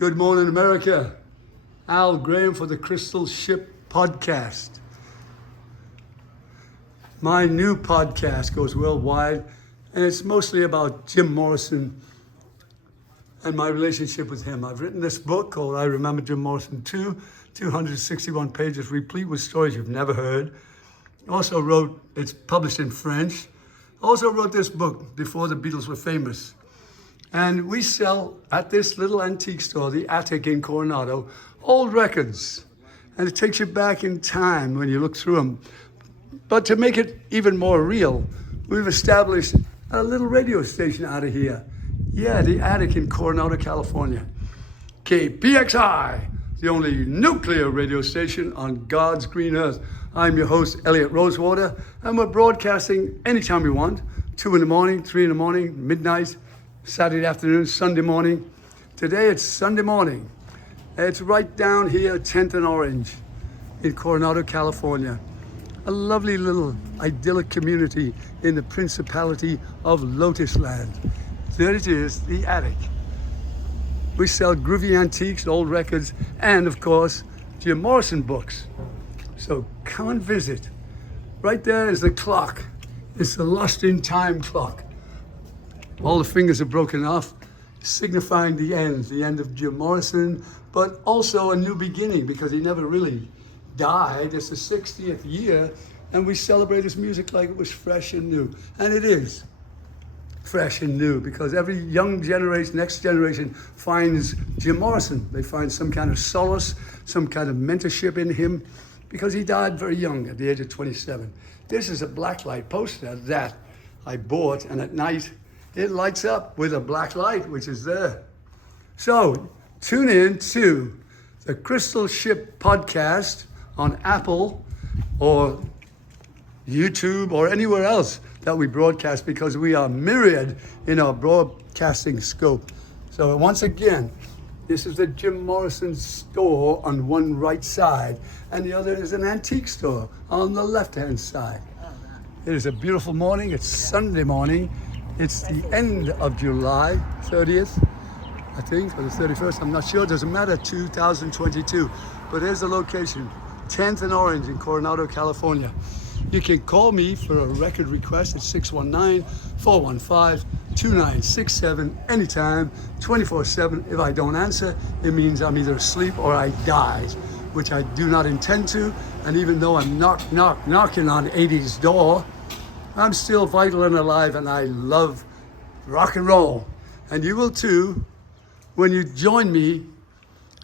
Good morning, America. Al Graham for the Crystal Ship Podcast. My new podcast goes worldwide, and it's mostly about Jim Morrison and my relationship with him. I've written this book called I Remember Jim Morrison 261 pages, replete with stories you've never heard. Also wrote, it's published in French. Also wrote this book before the Beatles were famous. And we sell at this little antique store, the Attic in Coronado, old records. And it takes you back in time when you look through them. But to make it even more real, we've established a little radio station out of here. Yeah, the Attic in Coronado, California. Kpxi, the only nuclear radio station on God's green earth. I'm your host, Elliot Rosewater, and we're broadcasting anytime we want. 2 in the morning, 3 in the morning, midnight, Saturday afternoon, Sunday morning. Today it's Sunday morning. It's right down here, 10th and Orange in Coronado, California. A lovely little idyllic community in the Principality of Lotus Land. There it is, the Attic. We sell groovy antiques, old records, and of course, Jim Morrison books. So come and visit. Right there is the clock. It's the lost in time clock. All the fingers are broken off, signifying the end of Jim Morrison, but also a new beginning because he never really died. It's the 60th year, and we celebrate his music like it was fresh and new. And it is fresh and new because every young generation, next generation, finds Jim Morrison. They find some kind of solace, some kind of mentorship in him because he died very young at the age of 27. This is a blacklight poster that I bought, and at night, it lights up with a black light, which is there. So tune in to the Crystal Ship Podcast on Apple or YouTube or anywhere else that we broadcast because we are myriad in our broadcasting scope. So once again, this is the Jim Morrison store on one right side, and the other is an antique store on the left-hand side. It is a beautiful morning. It's Sunday morning. It's the end of July 30th, I think, or the 31st. I'm not sure. It doesn't matter. 2022. But here's the location. 10th and Orange in Coronado, California. You can call me for a record request at 619-415-2967 anytime, 24/7. If I don't answer, it means I'm either asleep or I died, which I do not intend to. And even though I'm knocking on 80's door, I'm still vital and alive, and I love rock and roll. And you will too when you join me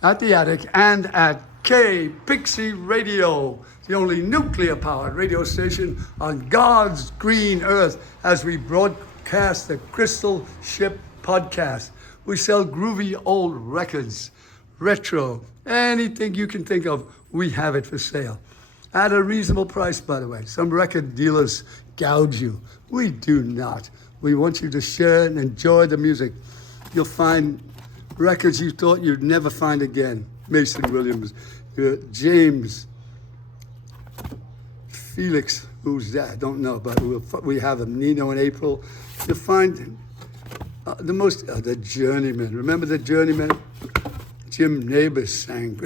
at the Attic and at Kpxi Radio, the only nuclear-powered radio station on God's green earth, as we broadcast the Crystal Ship Podcast. We sell groovy old records, retro, anything you can think of, we have it for sale. At a reasonable price, by the way. Some record dealers gouge you. We do not. We want you to share and enjoy the music. You'll find records you thought you'd never find again. Mason Williams, James, Felix, who's that? I don't know, but we have them. Nino and April. You'll find the Journeymen. Remember the Journeymen? Jim Neighbors sang.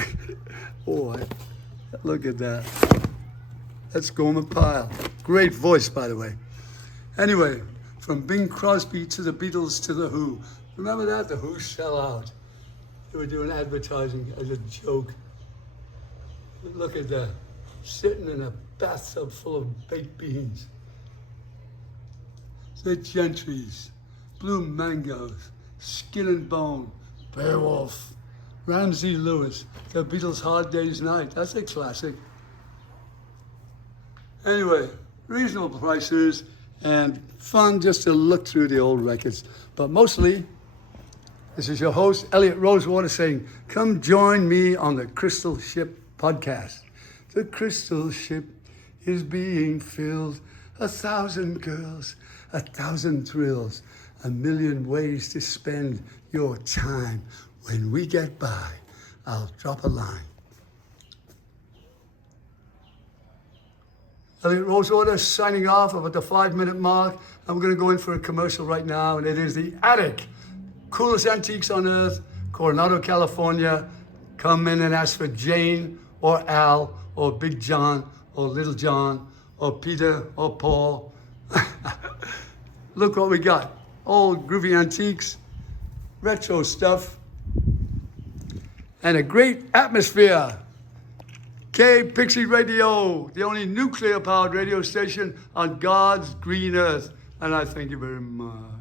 Boy, look at that. That's Gorman Pyle. Great voice, by the way. Anyway, from Bing Crosby to the Beatles to the Who. Remember that? The Who sell out. They were doing advertising as a joke. Look at that. Sitting in a bathtub full of baked beans. The Gentrys, Blue Mangoes, Skin and Bone, Beowulf, Ramsey Lewis, The Beatles' Hard Day's Night. That's a classic. Anyway, reasonable prices and fun just to look through the old records. But mostly, this is your host, Elliot Rosewater, saying, come join me on the Crystal Ship Podcast. The crystal ship is being filled. 1,000 girls, 1,000 thrills, 1,000,000 ways to spend your time. When we get by, I'll drop a line. Elliot Rosewater signing off about the 5-minute mark. And we're going to go in for a commercial right now, and it is the Attic. Coolest antiques on earth, Coronado, California. Come in and ask for Jane or Al or Big John or Little John or Peter or Paul. Look what we got. Old groovy antiques, retro stuff, and a great atmosphere. Kpxi Radio, the only nuclear-powered radio station on God's green earth. And I thank you very much.